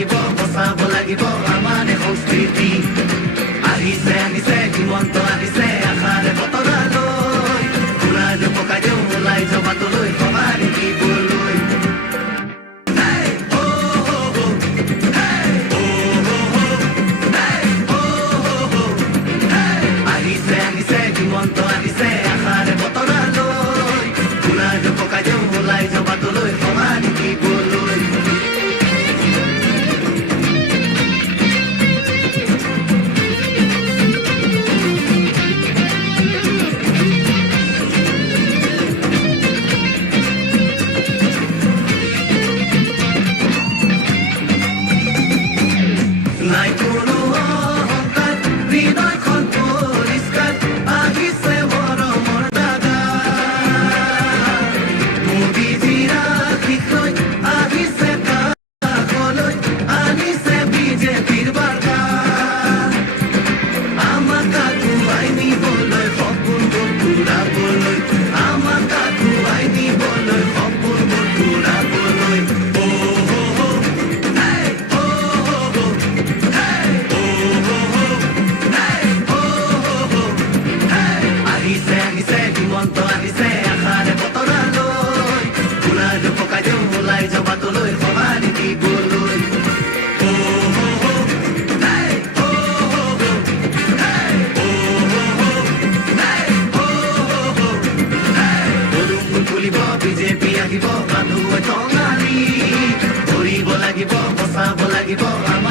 লাগিব বচাব লাগিব আমাৰ সংস্কৃতি আহিছে আহিছে হিমন্ত আহিছে আশাৰে বতৰা লৈ পুৰালো পকাই দিওঁ ওলাই জবাতলৈ সমাৰি দিবলৈ আহিছে আহিছে হিমন্ত আহিছে আশাৰে বতৰা লৈ পুৰালো পকাই দিওঁ ওলাই জবাতলৈ সমাৰি দিবলৈ নাই কোনো অহংকাৰ হৃদয়খন পৰিষ্কাৰ আহিছে মৰমৰ দাদা মোদী জিৰা শিক্ষৈ আহিছে কাষলৈ আনিছে বিজেপিৰ বাৰ্তা আমাক আগুৱাই নিবলৈ সপোনবোৰ ঘূৰাবলৈ আমাক আগুৱাই নিবলৈ সপোনবোৰ ঘূৰাবলৈ আহিছে আহিছে হিমন্ত আহিছে আশাৰে বতৰা লৈ পুৰালো পকাই দিওঁ ওলাই জবাতলৈ সমাৰি দিবলৈ বৰষুণ ফুলিব বিজেপি আহিব মানুহ টঙালি ধৰিব লাগিব বচাব লাগিব আমাৰ